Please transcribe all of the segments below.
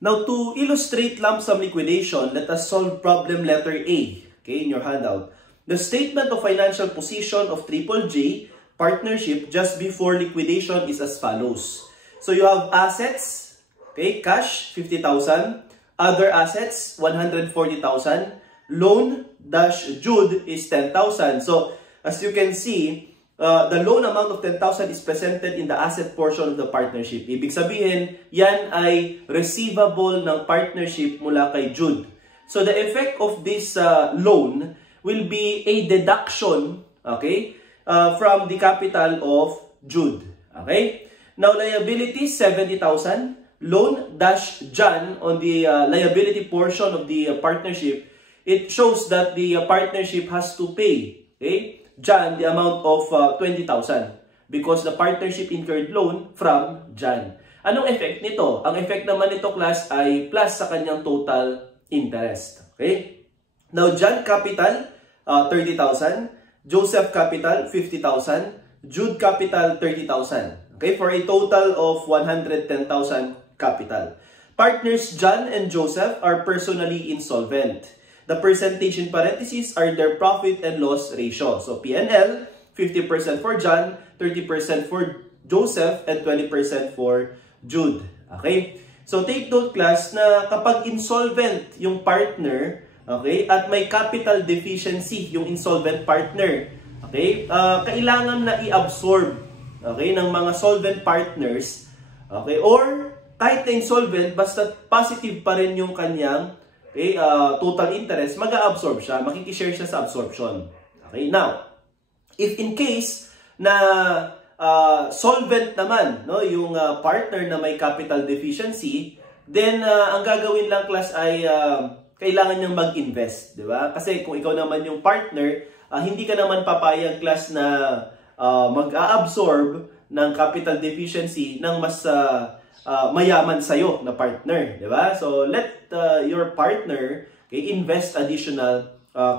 Now, to illustrate lump sum liquidation, let us solve problem letter A, okay, in your handout. The statement of financial position of Triple J partnership just before liquidation is as follows. So you have assets, okay, cash 50,000, other assets 140,000, loan dash Jude is 10,000. So as you can see, the loan amount of 10,000 is presented in the asset portion of the partnership. Ibig sabihin, yan ay receivable ng partnership mula kay Jude. So the effect of this loan will be a deduction, okay, from the capital of Jude. Okay? Now, liabilities, 70,000. Loan dash John on the liability portion of the partnership, it shows that the partnership has to pay, okay, John the amount of 20,000 because the partnership incurred loan from John. Anong effect nito? Ang effect naman nito, class, ay plus sa kanyang total interest. Okay? Now, John capital, 30,000. Joseph capital, 50,000. Jude capital, 30,000. Okay? For a total of 110,000 capital. Partners John and Joseph are personally insolvent. The percentage in parentheses are their profit and loss ratio. So, P&L, 50% for John, 30% for Joseph, and 20% for Jude. Okay? So, take note, class, na kapag insolvent yung partner, okay, at may capital deficiency yung insolvent partner, okay, kailangan na i-absorb, okay, ng mga solvent partners, okay, or kahit na insolvent, basta positive pa rin yung kanyang, okay, total interest, mag-a-absorb siya, makikishare siya sa absorption. Okay, now, if in case na solvent naman, no, yung partner na may capital deficiency, then ang gagawin lang, class, ay kailangan niyang mag-invest, di ba? Kasi kung ikaw naman yung partner, hindi ka naman papayag, class, na mag-a-absorb ng capital deficiency ng mas mayaman sa'yo na partner, di ba? So, let your partner, okay, invest additional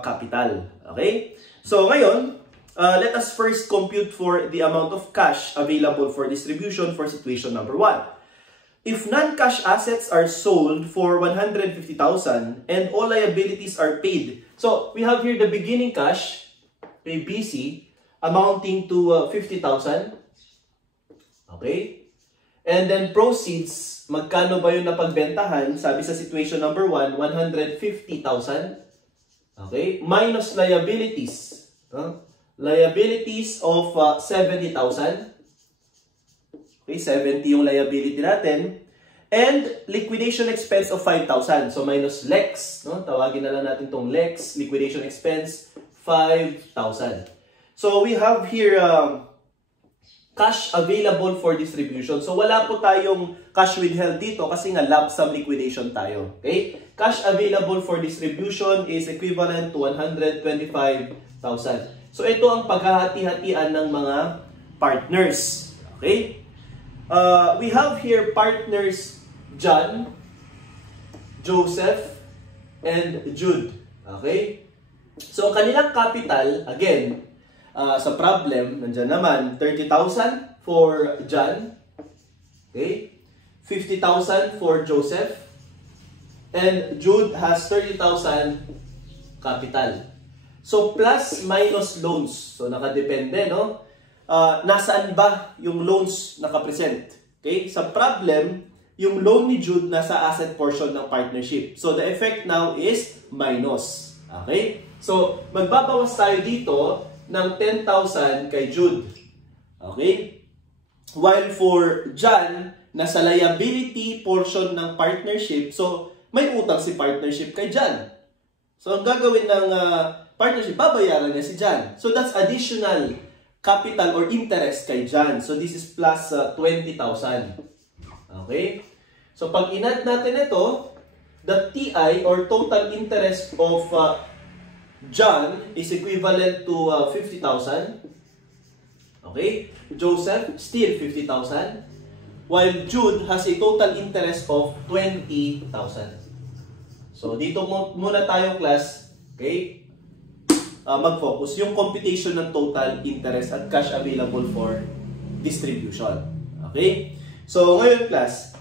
capital. Okay? So, ngayon, let us first compute for the amount of cash available for distribution for situation number 1. If non-cash assets are sold for 150,000 and all liabilities are paid. So, we have here the beginning cash, okay, BC, amounting to 50,000. Okay? And then proceeds, magkano ba yung napagbentahan? Sabi sa situation number 1, 150,000. Okay? Minus liabilities. Liabilities of 70,000. Okay, 70 yung liability natin. And liquidation expense of 5,000. So minus LEX. No? Tawagin na lang natin tong LEX. Liquidation expense, 5,000. So we have here cash available for distribution. So wala po tayong cash withheld dito kasi nga lump sum liquidation tayo. Okay? Cash available for distribution is equivalent to 125,000. So ito ang paghahati-hatian ng mga partners. Okay? We have here partners John, Joseph, and Jude. Okay? So kanilang capital, again, sa problem, nandiyan naman, 30,000 for John, okay? 50,000 for Joseph, and Jude has 30,000 capital. So, plus minus loans. So, nakadepende, no? Nasaan ba yung loans nakapresent? Okay? Sa problem, yung loan ni Jude nasa asset portion ng partnership. So, the effect now is minus. Okay? So, magbabawas tayo dito ng 10,000 kay Jude. Okay? While for John, nasa liability portion ng partnership, so may utang si partnership kay John. So ang gagawin ng partnership, babayaran niya si John. So that's additional capital or interest kay John. So this is plus 20,000. Okay? So pag in-add natin ito, the TI or total interest of John is equivalent to 50,000. Okay? Joseph, still 50,000. While Jude has a total interest of 20,000. So, dito muna tayo, class. Okay? Mag-focus. Yung computation ng total interest at cash available for distribution. Okay? So, ngayon, class,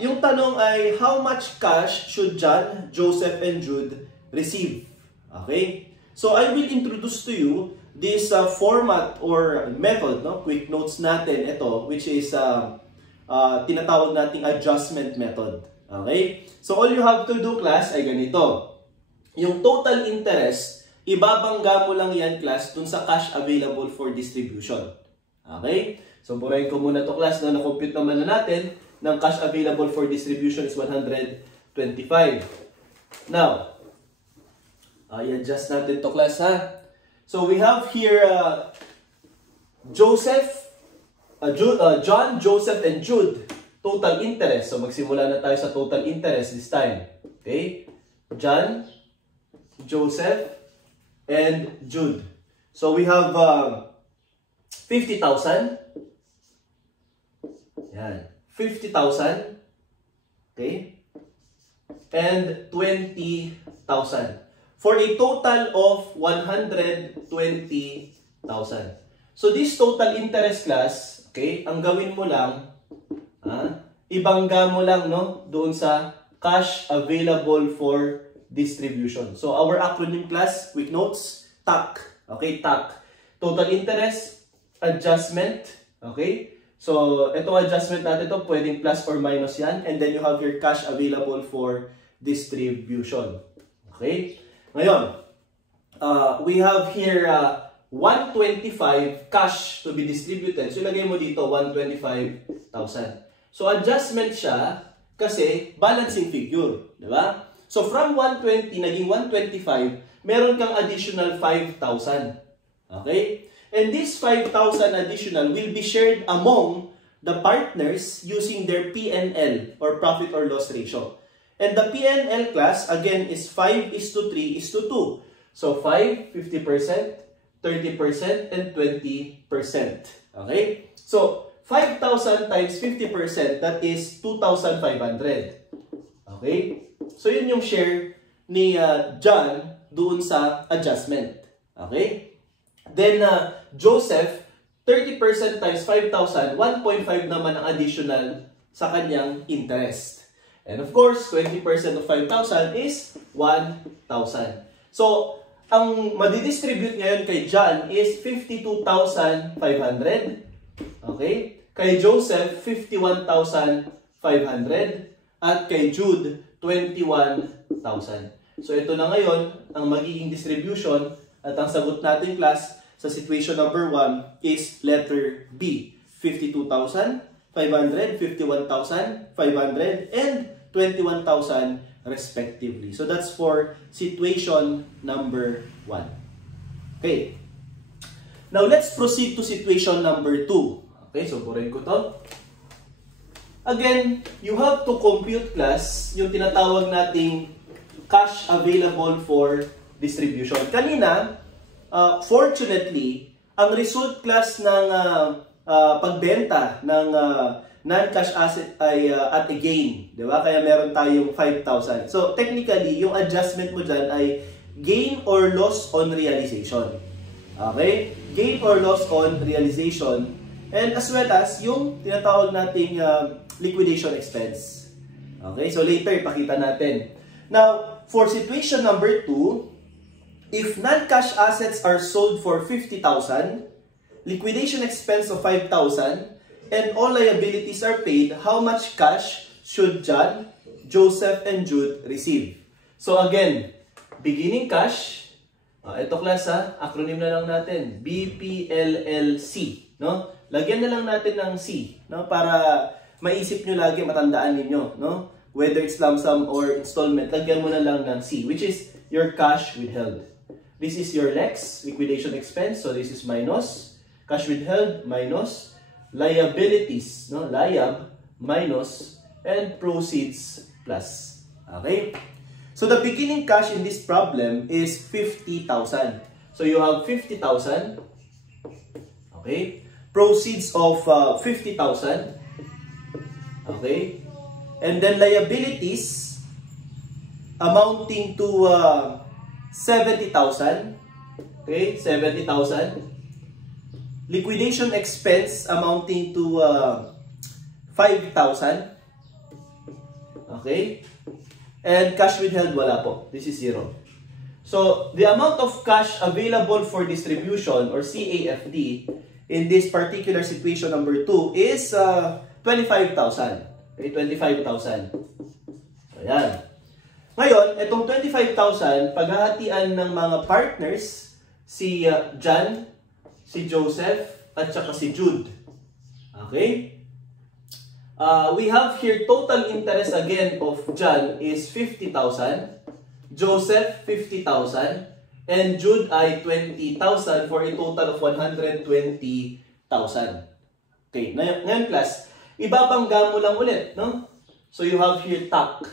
Yung tanong ay, how much cash should John, Joseph, and Jude receive? Okay? So, I will introduce to you this format or method, no? Quick notes natin ito, which is tinatawag nating adjustment method. Okay? So, all you have to do, class, ay ganito. Yung total interest, ibabangga mo lang yan, class, dun sa cash available for distribution. Okay? So, burahin ko muna to, class, na na-compute naman na natin ng cash available for distribution is 125. Now, i-adjust natin to, class, ha? So, we have here John, Joseph, and Jude. Total interest. So, magsimula na tayo sa total interest this time. Okay? John, Joseph, and Jude. So, we have 50,000. Yan. 50,000. Okay? And 20,000. For a total of 120,000. So, this total interest, class, okay, ang gawin mo lang, ibangga mo lang, no, doon sa cash available for distribution. So, our acronym, class, quick notes, TAC. Okay, TAC. Total interest, adjustment. Okay? So, itong adjustment natin ito, pwedeng plus or minus yan. And then you have your cash available for distribution. Okay? Ngayon, we have here 125 cash to be distributed. So, ilagay mo dito 125,000. So, adjustment siya kasi balancing figure. Diba? So, from 120 naging 125, meron kang additional 5,000. Okay? And this 5,000 additional will be shared among the partners using their P&L or profit or loss ratio. And the P&L, class, again, is 5:3:2. So, 5, 50%, 30%, and 20%. Okay? So, 5,000 times 50%, that is 2,500. Okay? So, yun yung share ni John doon sa adjustment. Okay? Then, Joseph, 30% times 5,000, 1.5 naman ang additional sa kanyang interest. And of course, 20% of 5,000 is 1,000. So, ang madidistribute ngayon kay John is 52,500. Okay? Kay Joseph, 51,500. At kay Jude, 21,000. So, ito na ngayon ang magiging distribution at ang sagot natin, class, sa situation number 1 is letter B. 52,500, 51,500, and 21,000 respectively. So, that's for situation number 1. Okay. Now, let's proceed to situation number 2. Okay, so burahin ko to. Again, you have to compute, class, yung tinatawag nating cash available for distribution. Kanina, fortunately, ang result, class, ng pagbenta ng non-cash asset ay at a gain. Diba? Kaya meron tayong 5,000. So, technically, yung adjustment mo dyan ay gain or loss on realization. Okay? Gain or loss on realization. And as well as yung tinatawag nating liquidation expense. Okay? So, later, ipakita natin. Now, for situation number 2, if non-cash assets are sold for 50,000, liquidation expense of 5,000, and all liabilities are paid, how much cash should John, Joseph, and Jude receive? So again, beginning cash, ito, class, acronym na lang natin, BPLLC, no? Lagyan na lang natin ng C, no? Para maisip nyo lagi, matandaan ninyo, no? Whether it's lump sum or installment, lagyan mo na lang ng C, which is your cash withheld. This is your LEX, liquidation expense, so this is minus, cash withheld, minus, liabilities, no? Liab, minus, and proceeds, plus. Okay? So the beginning cash in this problem is 50,000. So you have 50,000. Okay? Proceeds of 50,000. Okay? And then liabilities amounting to 70,000. Okay? 70,000. Liquidation expense amounting to 5,000. Okay? And cash withheld, wala po. This is 0. So, the amount of cash available for distribution or CAFD in this particular situation number 2 is 25,000. Okay, 25,000. So, yan. Ngayon, itong 25,000, paghahatian ng mga partners, si John, si Joseph, at saka si Jude. Okay? We have here total interest again of John is 50,000, Joseph 50,000, and Jude ay 20,000 for a total of 120,000. Okay, ngayon class, ibabangga mo lang ulit, no? So you have here TAC.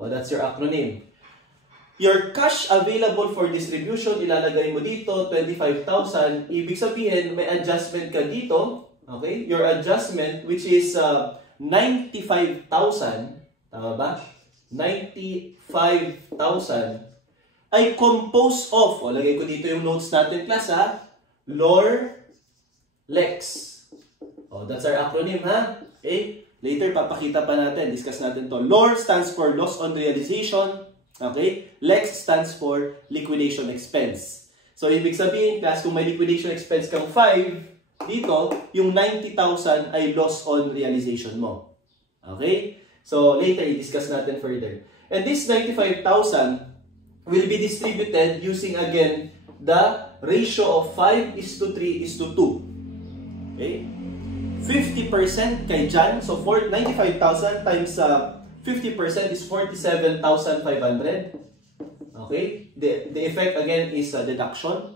Oh, that's your acronym. Your cash available for distribution, ilalagay mo dito, 25,000. Ibig sabihin, may adjustment ka dito. Okay? Your adjustment, which is 95,000. Tama ba? 95,000 ay composed of, o lagay ko dito yung notes natin class ha, LOR, LEX. O, that's our acronym ha. Okay? Later papakita pa natin, discuss natin to. LOR stands for loss on realization. Okay? LEX stands for liquidation expense. So, ibig sabihin class, kung may liquidation expense kang 5, dito, yung 90,000 ay loss on realization mo. Okay? So, later, i-discuss natin further. And this 95,000 will be distributed using, again, the ratio of 5:3:2. Okay? 50% kay John. So, 95,000 times 50% is 47,500. Okay? The effect, again, is deduction.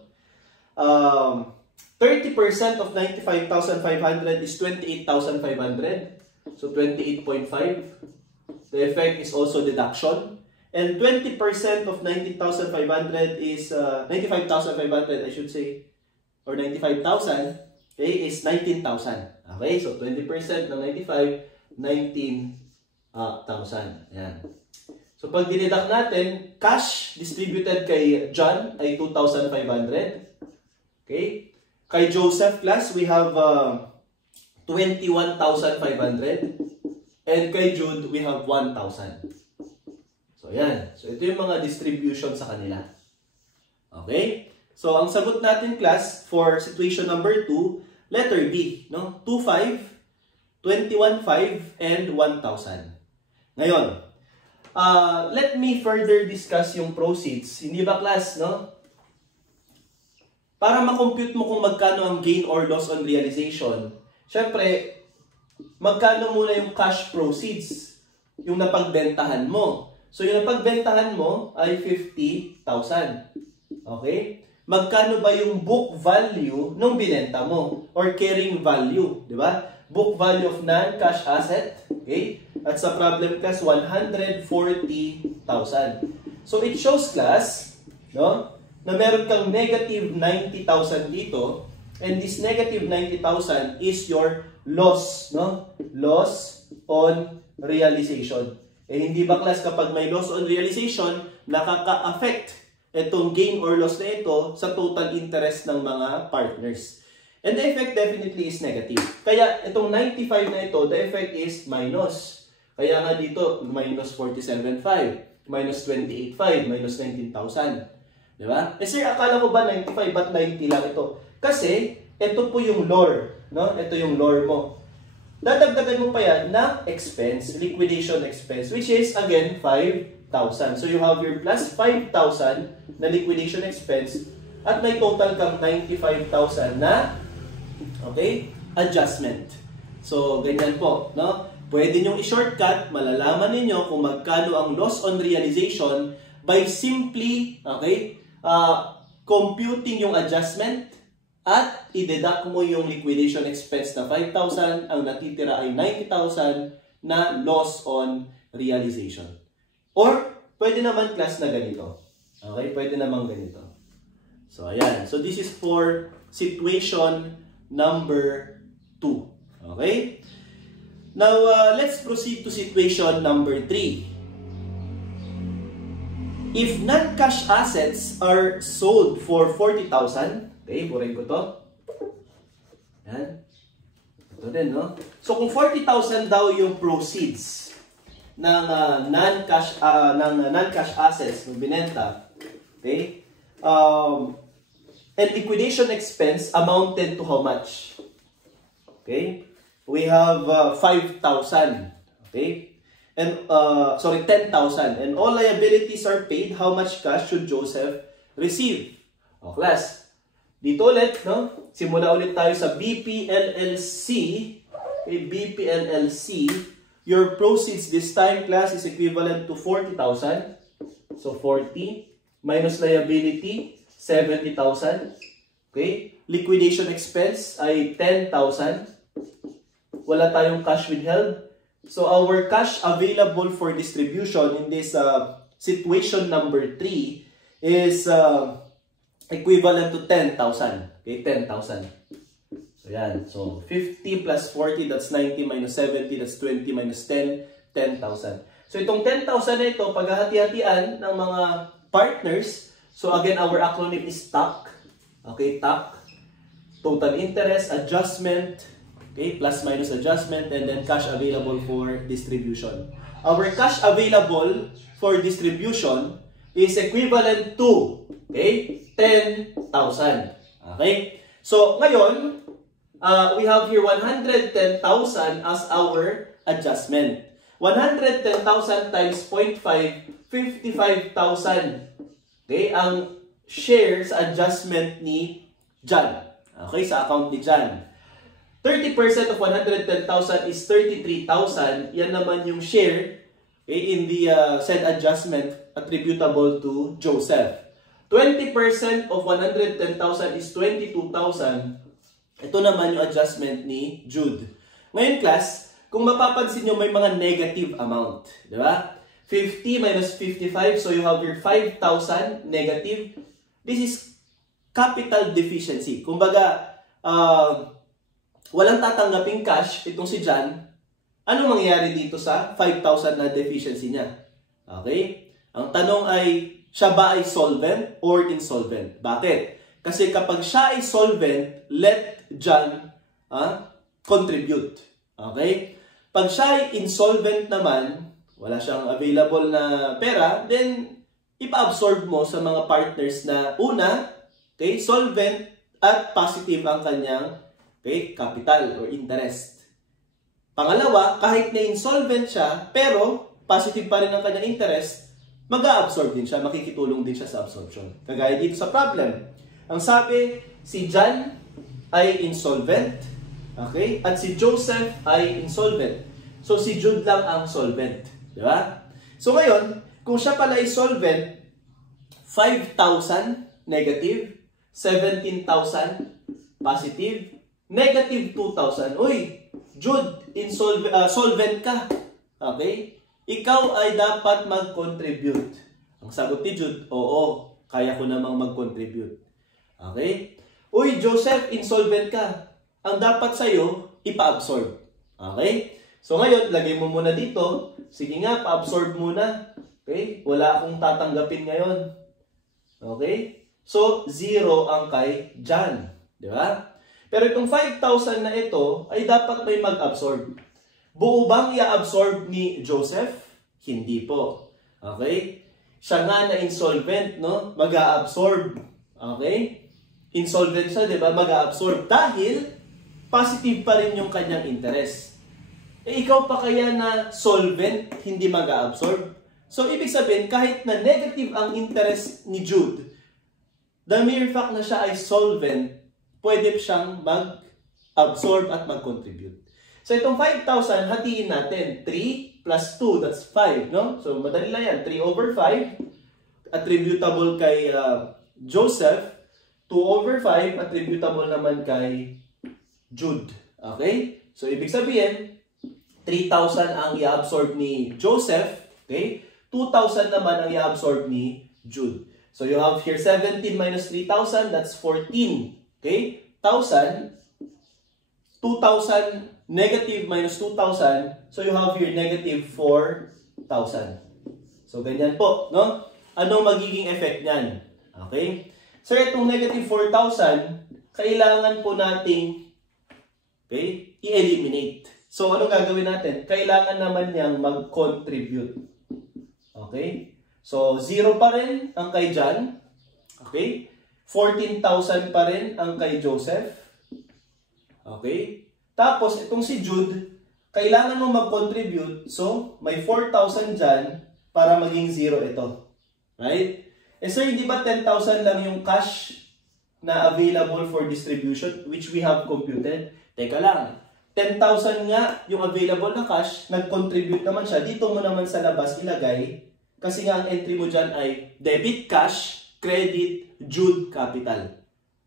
30% of 95,500 is 28,500. So, 28.5. The effect is also deduction. And 20% of 90,500 is 95,500, I should say, or 95,000, okay, is 19,000. Okay, so 20% ng 95, 19,000. Yan. So, pag dineduct natin, cash distributed kay John ay 2,500. Okay. Kay Joseph class, we have 21,500. And kay Jude, we have 1,000. So, yan. So, ito yung mga distribution sa kanila. Okay? So, ang sagot natin, class, for situation number 2, letter B. No? 2,500, 21,500, and 1,000. Ngayon, let me further discuss yung proceeds. Hindi ba, class, no? Para makompute mo kung magkano ang gain or loss on realization, syempre, magkano muna yung cash proceeds, yung napagbentahan mo. So, yung napagbentahan mo ay 50,000. Okay? Magkano ba yung book value nung binenta mo? Or carrying value, di ba? Book value of non-cash asset. Okay? At sa problem class, 140,000. So, it shows class, no, na meron kang negative 90,000 dito. And this negative 90,000 is your loss, no? Loss on realization. Eh, hindi ba class kapag may loss on realization, nakaka-affect itong gain or loss na ito sa total interest ng mga partners. And the effect definitely is negative. Kaya itong 95 na ito, the effect is minus. Kaya nga dito, minus 47,500, minus 28,500, minus 19,000. Diba? Eh sir, akala ko ba 95 ba't 90 lang ito? Kasi, ito po yung LOR. No? Ito yung LOR mo. Dadagdagan mo pa yan na expense, liquidation expense, which is, again, 5,000. So, you have your plus 5,000 na liquidation expense at may total kang 95,000 na, okay, adjustment. So, ganyan po. No? Pwede nyong i-shortcut, malalaman ninyo kung magkano ang loss on realization by simply, okay, computing yung adjustment at i-deduct mo yung liquidation expense na 5,000, ang natitira ay 90,000 na loss on realization. Or, pwede naman class na ganito. Okay? Pwede naman ganito. So, ayan. So, this is for situation number 2. Okay? Now, let's proceed to situation number 3. If non-cash assets are sold for 40,000, okay, purin ko to. Yan. Ito din, no? So, kung 40,000 daw yung proceeds, non-cash assets ng binenta. Okay? And liquidation expense amounted to how much? Okay? We have 5,000. Okay? And 10,000. And all liabilities are paid. How much cash should Joseph receive? O class, dito ulit, no? Simula ulit tayo sa BPLLC. Okay, BPLLC. Your proceeds this time, class, is equivalent to 40,000. So 40 minus liability 70,000. Okay? Liquidation expense ay 10,000. Wala tayong cash withheld. So our cash available for distribution in this situation number 3 is equivalent to 10,000. Okay, 10,000. So yan. So 50 plus 40, that's 90 minus 70, that's 20 minus 10, 10,000. So itong 10,000 na ito, paghahati-hatian ng mga partners. So again, our acronym is TAC. Okay, TAC. Total interest, adjustment, okay, plus minus adjustment, and then cash available for distribution. Our cash available for distribution is equivalent to, okay, 10,000. Okay? So ngayon, we have here 110,000 as our adjustment. 110,000 times 0.5, 55,000. Okay, ang shares adjustment ni John. Okay, sa account ni John. 30% of 110,000 is 33,000. Yan naman yung share, okay, in the said adjustment attributable to Joseph. 20% of 110,000 is 22,000. Ito naman yung adjustment ni Jude. Ngayon class, kung mapapansin nyo may mga negative amount. Di ba? 50 minus 55, so you have your 5,000 negative. This is capital deficiency. Kumbaga, walang tatanggaping cash itong si John. Ano mangyayari dito sa 5,000 na deficiency niya? Okay? Ang tanong ay, siya ba ay solvent or insolvent? Bakit? Kasi kapag siya ay solvent, let John contribute. Okay? Pag siya ay insolvent naman, wala siyang available na pera, then ipa-absorb mo sa mga partners na una, okay, solvent at positive ang kanyang, okay, capital or interest. Pangalawa, kahit na insolvent siya, pero positive pa rin ang kanyang interest, mag-a-absorb din siya, makikitulong din siya sa absorption. Kagaya dito sa problem. Ang sabi, si John ay insolvent, okay, at si Joseph ay insolvent. So si Jude lang ang solvent. Di ba? So ngayon, kung siya pala ay solvent, 5,000 negative, 17,000 positive, negative 2,000. Uy, Jude, solvent ka. Okay? Ikaw ay dapat mag-contribute. Ang sagot ni Jude, oo, kaya ko namang mag-contribute. Okay? Uy, Joseph, insolvent ka. Ang dapat sa'yo, ipa-absorb. Okay? So ngayon, lagay mo muna dito. Sige nga, pa-absorb muna. Okay? Wala akong tatanggapin ngayon. Okay? So, 0 ang kay John. Di ba? Pero itong 5,000 na ito, ay dapat may mag-absorb. Buo bang i-absorb ni Joseph? Hindi po. Okay? Siya nga na insolvent, no? Mag-a-absorb. Okay? Insolvent siya, di ba? Mag-a-absorb. Dahil, positive pa rin yung kanyang interest. Eh, ikaw pa kaya na solvent, hindi mag-a-absorb? So, ibig sabihin, kahit na negative ang interest ni Jude, the mere fact na siya ay solvent, pwede siyang mag-absorb at mag-contribute. So, itong 5,000, hatiin natin. 3 plus 2, that's 5, no? So, madali lang yan. 3 over 5, attributable kay Joseph. 2 over 5, attributable naman kay Jude. Okay? So, ibig sabihin, 3,000 ang i-absorb ni Joseph. Okay? 2,000 naman ang i-absorb ni Jude. So, you have here 17 minus 3,000, that's 14. Okay? 1,000. 2,000 negative minus 2,000. So, you have here negative 4,000. So, ganyan po. No? Anong magiging effect niyan? Okay? So, itong negative 4,000, kailangan po nating, okay, i-eliminate. So, ano gagawin natin? Kailangan naman niyang mag-contribute. Okay? So, 0 pa rin ang kay John. Okay? 14,000 pa rin ang kay Joseph. Okay? Tapos, itong si Jude, kailangan mo mag-contribute. So, may 4,000 dyan para maging 0 ito. Right? Eh sir, hindi ba 10,000 lang yung cash na available for distribution which we have computed? Teka lang. 10,000 nga yung available na cash, nag-contribute naman siya. Dito mo naman sa labas ilagay kasi nga ang entry mo dyan ay debit cash, credit, Jude capital.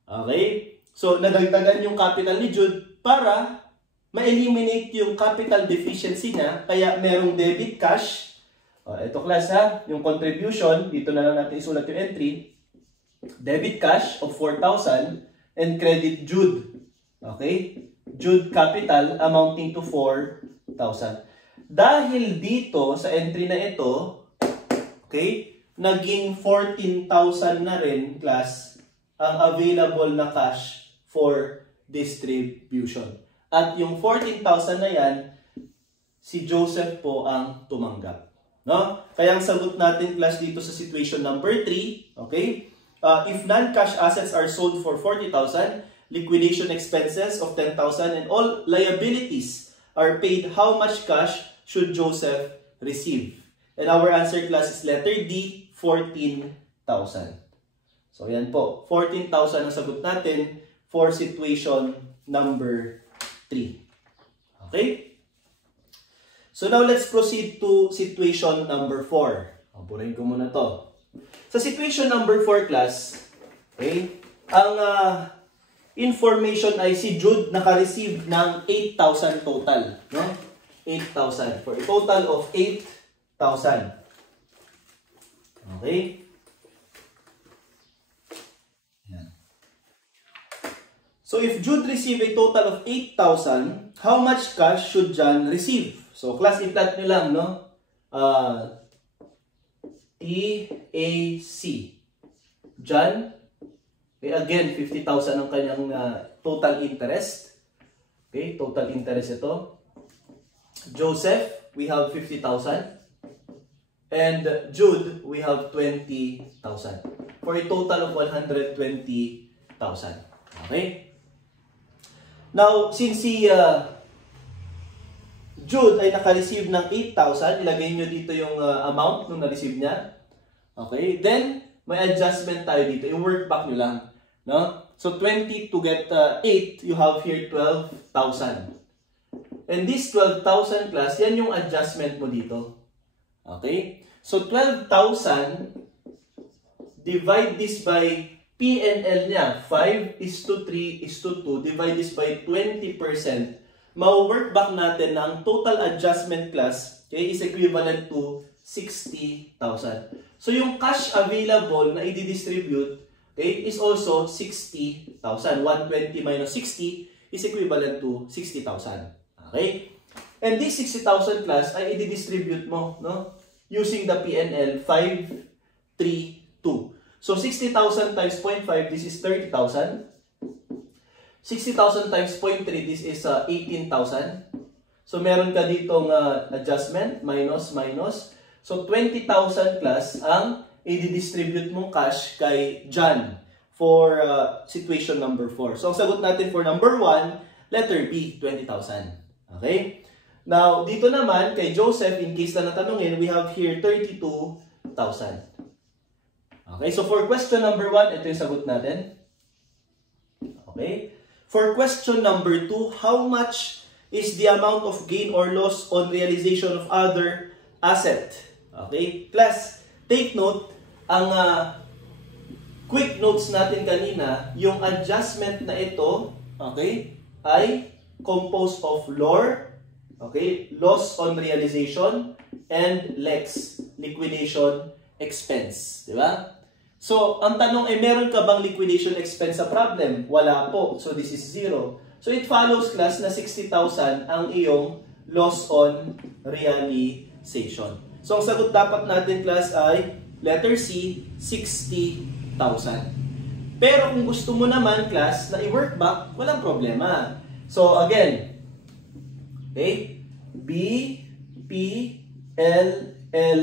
Okay? So, nadagdagan yung capital ni Jude para ma-eliminate yung capital deficiency niya. Kaya merong debit cash. Ito class ha, yung contribution, dito na lang natin isulat yung entry. Debit cash of 4,000 and credit Jude. Okay? Jude capital amounting to 4,000. Dahil dito sa entry na ito, okay, naging 14,000 na rin class ang available na cash for distribution. At yung 14,000 na yan, si Joseph po ang tumanggap. No? Kaya ang sagot natin class dito sa situation number 3, okay? If non-cash assets are sold for 40,000, liquidation expenses of 10,000 and all liabilities are paid, how much cash should Joseph receive? And our answer class is letter D, 14,000. So yan po, 14,000 ang sagot natin for situation number 3. Okay? So now let's proceed to situation number 4. Burahin ko muna to. Sa situation number 4 class, okay, ang information ay si Jude naka-receive ng 8,000 total. No? 8,000. For a total of 8,000. Okay? Yan. So if Jude receive a total of 8,000, how much cash should John receive? So class, i-plot nyo lang, no? TAC. John, okay, again, 50,000 ang kanyang total interest. Okay, total interest ito. Joseph, we have 50,000. And Jude, we have 20,000. For a total of 120,000. Okay? Now, since si Jude ay naka-receive ng 8,000, ilagay nyo dito yung amount nung na-receive niya. Okay? Then, may adjustment tayo dito. I-work back nyo lang. No? So, 20 to get 8, you have here 12,000. And this 12,000 class, yan yung adjustment mo dito. Okay? So, 12,000, divide this by P&L niya. 5:3:2. Divide this by 20%. Ma-work back natin na ang total adjustment class, okay, is equivalent to 60,000. So, yung cash available na i-distribute, okay, is also 60,000. 120 minus 60 is equivalent to 60,000. Okay? And this 60,000 class ay i-distribute mo, no? Using the P&L 5:3:2. So 60,000 times 0.5, this is 30,000. 60,000 times 0.3, this is 18,000. So meron ka ditong adjustment, minus. So 20,000 plus ang i-distribute mong cash kay John for situation number 4. So ang sagot natin for number 1, letter B, 20,000. Okay? Now, dito naman, kay Joseph, in case na natanungin, we have here 32,000. Okay, so for question number 1, ito yung sagot natin. Okay? For question number 2, how much is the amount of gain or loss on realization of other asset? Okay? Class, take note, ang quick notes natin kanina, yung adjustment na ito, okay, ay composed of LOR, okay, loss on realization, and LEX, liquidation expense. Di ba? So, ang tanong ay, meron ka bang liquidation expense sa problem? Wala po. So, this is 0. So, it follows class na 60,000 ang iyong loss on realization. So, ang sagot dapat natin class ay letter C, 60,000. Pero kung gusto mo naman class na i-work back, walang problema. So, again, Okay? B, P, L, L,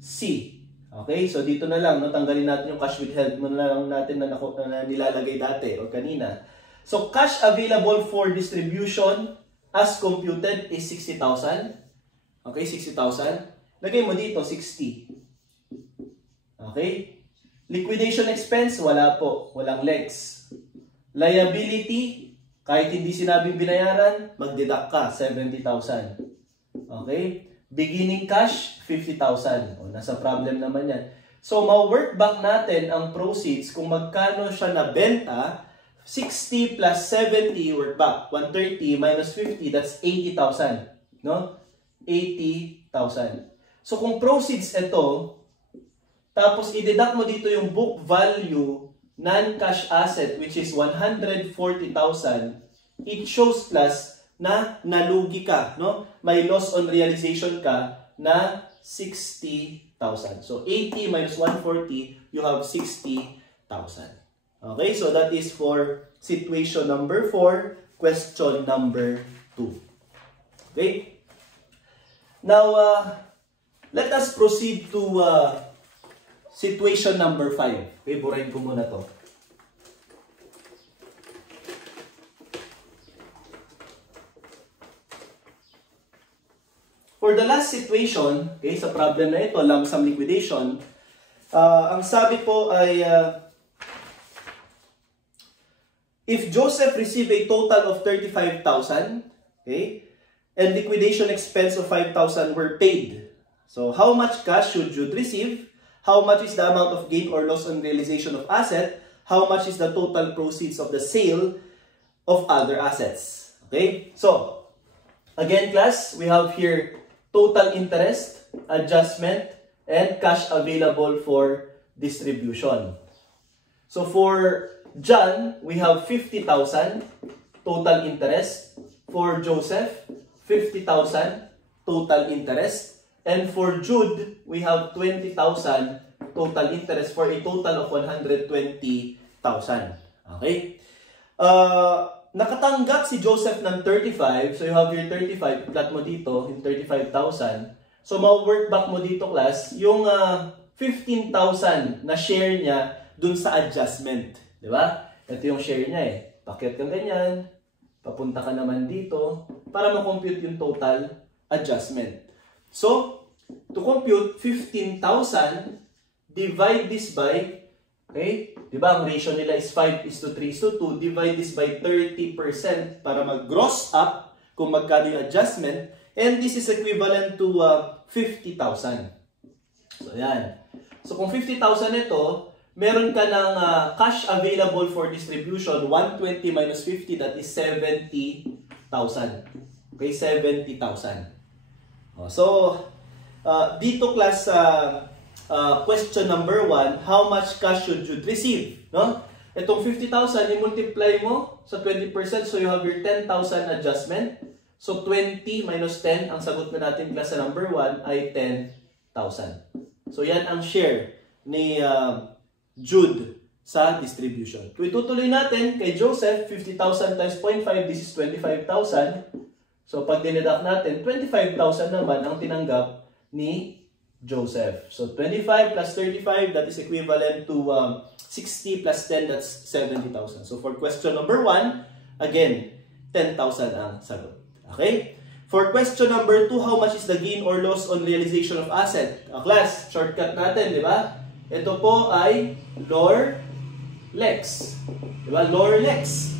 C. Okay? So dito na lang, no? Tanggalin natin yung cash withheld mo na lang natin na nilalagay dati o kanina. So cash available for distribution as computed is 60,000. Okay? 60,000. Lagay mo dito 60. Okay? Liquidation expense, wala po. Walang lex. Liability, kahit hindi sinabing binayaran, mag-deduct ka, 70,000. Okay? Beginning cash, 50,000. O, nasa problem naman yan. So, ma-work back natin ang proceeds kung magkano siya nabenta. 60 plus 70, work back. 130 minus 50, that's 80,000. No? 80,000. So, kung proceeds ito, tapos i-deduct mo dito yung book value non-cash asset which is 140,000, it shows plus na nalugi ka, no? May loss on realization ka na 60,000. So 80 minus 140, you have 60,000. Okay, so that is for situation number 4, question number 2. Okay? Now, let us proceed to situation number 5. Okay, burahin ko muna to. For the last situation, okay, sa problem na ito, lump sum liquidation, ang sabi po ay, if Joseph received a total of 35,000, okay, and liquidation expense of 5,000 were paid. So, how much cash should Jude receive? How much is the amount of gain or loss on realization of asset? How much is the total proceeds of the sale of other assets? Okay? So, again class, we have here total interest, adjustment, and cash available for distribution. So, for John, we have 50,000 total interest. For Joseph, 50,000 total interest. And for Jude, we have 20,000 total interest for a total of 120,000. Okay? Nakatanggap si Joseph ng 35. So you have your 35. Plot mo dito, yung 35,000. So ma-work back mo dito, class, yung 15,000 na share niya dun sa adjustment. Di ba? Ito yung share niya eh. Paket kang ganyan. Papunta ka naman dito para ma-compute yung total adjustment. So, to compute 15,000, divide this by, okay, di ba ang ratio nila is 5:3:2, divide this by 30% para mag-gross up kung magkano yung adjustment, and this is equivalent to 50,000. So, yan. So, kung 50,000 ito, meron ka ng cash available for distribution, 120 minus 50, that is 70,000. Okay, 70,000. So, dito class, question number 1, how much cash should you receive? No? Itong 50,000, i-multiply mo sa 20%, so you have your 10,000 adjustment. So, 20 minus 10, ang sagot na natin class sa number 1 ay 10,000. So, yan ang share ni Jude sa distribution. Kung itutuloy natin kay Joseph, 50,000 times 0.5, this is 25,000. So, pag dineduct natin, 25,000 naman ang tinanggap ni Joseph. So, 25 plus 35, that is equivalent to 60 plus 10, that's 70,000. So, for question number 1, again, 10,000 ang sagot. Okay? For question number 2, how much is the gain or loss on realization of asset? Class, shortcut natin, di ba? Ito po ay LOR-LEX. Di ba? LOR-LEX.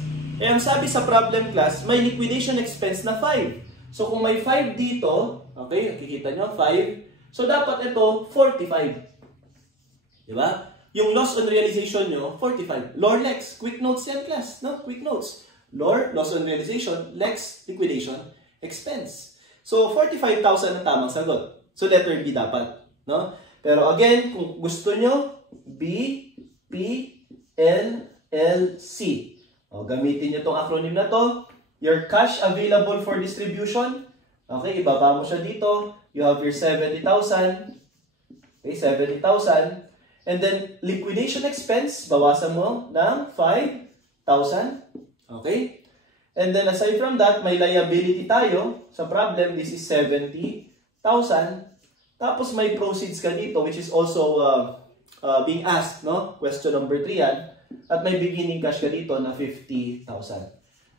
Eh, ang sabi sa problem class, may liquidation expense na 5. So, kung may 5 dito, okay, nakikita nyo, 5. So, dapat ito, 45. Di ba? Yung loss on realization nyo, 45. LOR-LEX. Quick notes yan, class. No? Quick notes. LOR, loss on realization. LEX, liquidation expense. So, 45,000 ang tamang sagot. So, letter B dapat. No? Pero again, kung gusto nyo, B, P, L, L, C. O, gamitin nyo itong acronym na to. Your cash available for distribution. Okay, ibaba mo siya dito. You have your 70,000. Okay, 70,000. And then, liquidation expense, bawasan mo ng 5,000. Okay? And then aside from that, may liability tayo sa problem. This is 70,000. Tapos may proceeds ka dito, which is also being asked, no? Question number 3 yan. At may beginning cash ka dito na 50,000.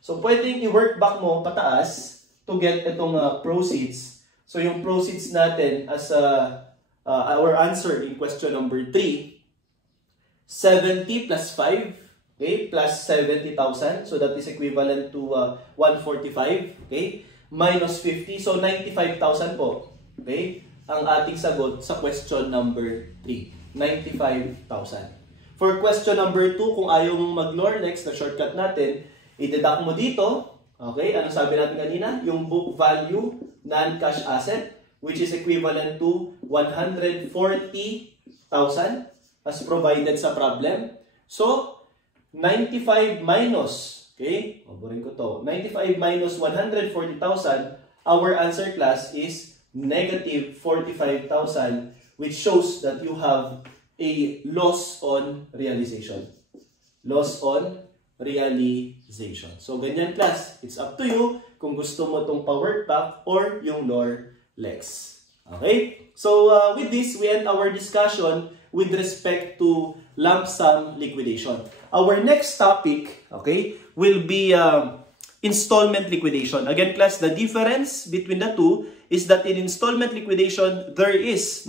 So pwedeng i-work back mo pataas to get itong proceeds. So yung proceeds natin as our answer in question number 3, 70 plus 5. Okay, plus 70,000. So that is equivalent to 145. Okay, minus 50. So 95,000 po. Okay, ang ating sagot sa question number 3. 95,000. For question number 2, kung ayaw mong mag-Lorlex na shortcut natin, i-deduct mo dito. Okay, ano sabi natin kanina? Yung book value non-cash asset, which is equivalent to 140,000 as provided sa problem. So, 95 minus, okay, oborin ko to, 95 minus 140,000, our answer class is negative 45,000, which shows that you have a loss on realization. Loss on realization. So, ganyan class. It's up to you kung gusto mo itong pa-work back or yung Lorlex. Okay? So, with this, we end our discussion with respect to lump sum liquidation. Our next topic, okay, will be installment liquidation. Again, class, the difference between the two is that in installment liquidation, there is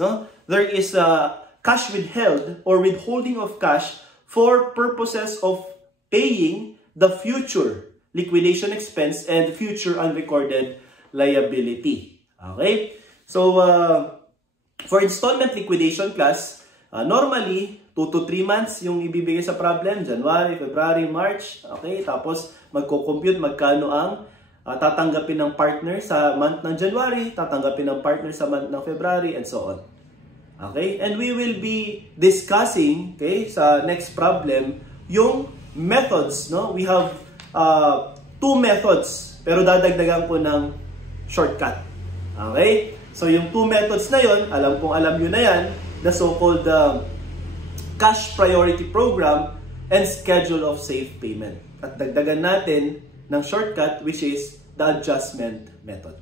cash withheld or withholding of cash for purposes of paying the future liquidation expense and future unrecorded liability. Okay? So, for installment liquidation class, normally, 2 to 3 months yung ibibigay sa problem. January, February, March. Okay? Tapos, magko-compute magkano ang tatanggapin ng partner sa month ng January, tatanggapin ng partner sa month ng February, and so on. Okay? And we will be discussing, okay, sa next problem, yung methods, no? We have 2 methods, pero dadagdagan ko ng shortcut. Okay? So, yung 2 methods na yon, alam nyo na yan, the so-called cash priority program and schedule of safe payment. At dagdagan natin ng shortcut, which is the adjustment method.